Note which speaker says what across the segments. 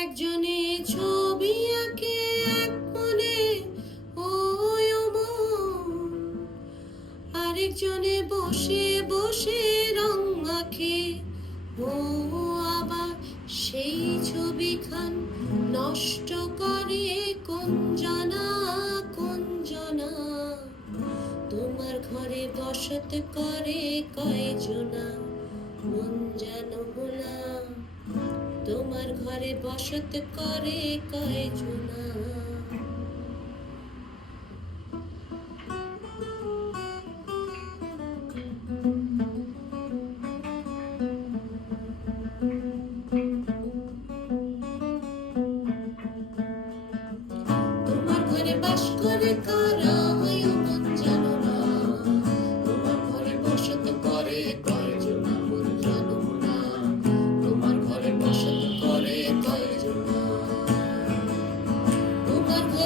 Speaker 1: একজনে ছবি আঁকে, এক আরেকজনে বসে বসে আবার সেই নষ্ট করে কোন জানা তোমার ঘরে বসত করে মন জানো না তোমার ঘরে বসত করে কয়জনা তোমার ঘরে বাস করে কারা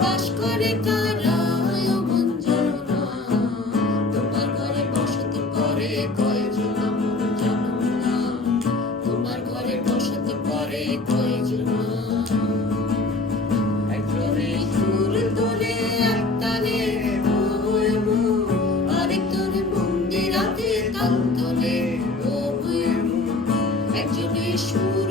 Speaker 1: বাস করে কারা? তোমার ঘরে বসত করে কয়জন মন জানো না তোমার ঘরে বসত করে কয়জন? একজনে সুর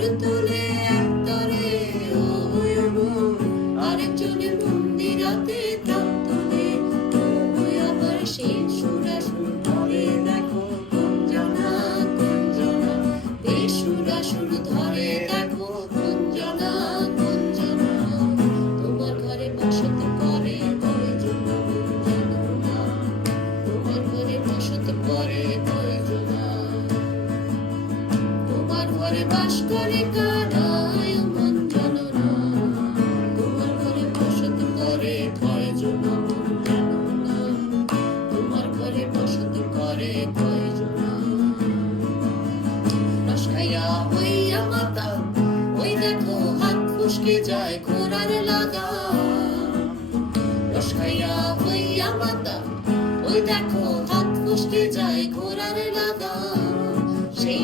Speaker 1: তোমার বাস করে কারায় মন জানো না। তোমার ঘরে বসত করে কয়জন মন জানো না তোমার ঘরে বসত করে কয়জন রসখাইয়া হইয়া মাতা, ওই দেখো হাত ফুসকে যায় ঘোড়ার লাগা। রসখাইয়া হইয়া মাতা, ওই দেখো হাত ফুসকে যায় ঘোড়ার লাগা। সেই